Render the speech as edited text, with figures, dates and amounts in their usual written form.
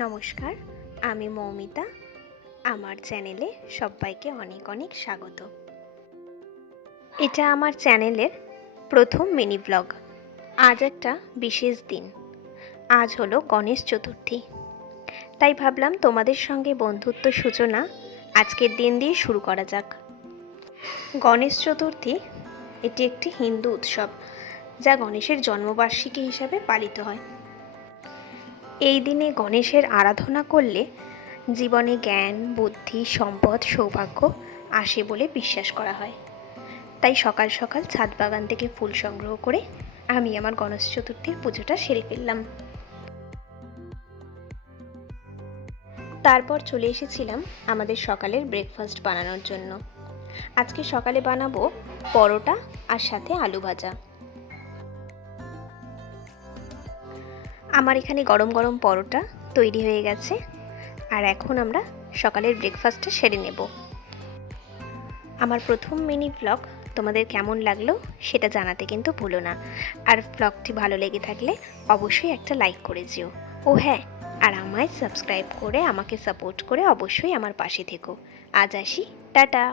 নমস্কার, আমি মৌমিতা। আমার চ্যানেলে সবাইকে অনেক অনেক স্বাগত। এটা আমার চ্যানেলের প্রথম মিনি ব্লগ। আজ একটা বিশেষ দিন। আজ হলো গণেশ চতুর্থী। তাই ভাবলাম তোমাদের সঙ্গে বন্ধুত্ব সূচনা আজকের দিন দিয়ে শুরু করা যাক। গণেশ চতুর্থী এটি একটি হিন্দু উৎসব, যা গণেশের জন্মবার্ষিকী হিসাবে পালিত হয়। এই দিনে গণেশের আরাধনা করলে জীবনে জ্ঞান, বুদ্ধি, সম্পদ, সৌভাগ্য আসে বলে বিশ্বাস করা হয়। তাই সকাল সকাল ছাদ বাগান থেকে ফুল সংগ্রহ করে আমি আমার গণেশ চতুর্থীর পুজোটা সেরে ফেললাম। তারপর চলে এসেছিলাম আমাদের সকালের ব্রেকফাস্ট বানানোর জন্য। আজকে সকালে বানাবো পরোটা আর সাথে আলু ভাজা। আমার এখানে গরম গরম পরোটা তৈরি হয়ে গেছে, আর এখন আমরা সকালের ব্রেকফাস্টটা সেরে নেব। আমার প্রথম মিনি ব্লগ তোমাদের কেমন লাগলো সেটা জানাতে কিন্তু ভুলো না। আর ব্লগটি ভালো লেগে থাকলে অবশ্যই একটা লাইক করে যেও। ও হ্যাঁ, আর আমায় সাবস্ক্রাইব করে আমাকে সাপোর্ট করে অবশ্যই আমার পাশে থেকো। আজ আসি, টাটা।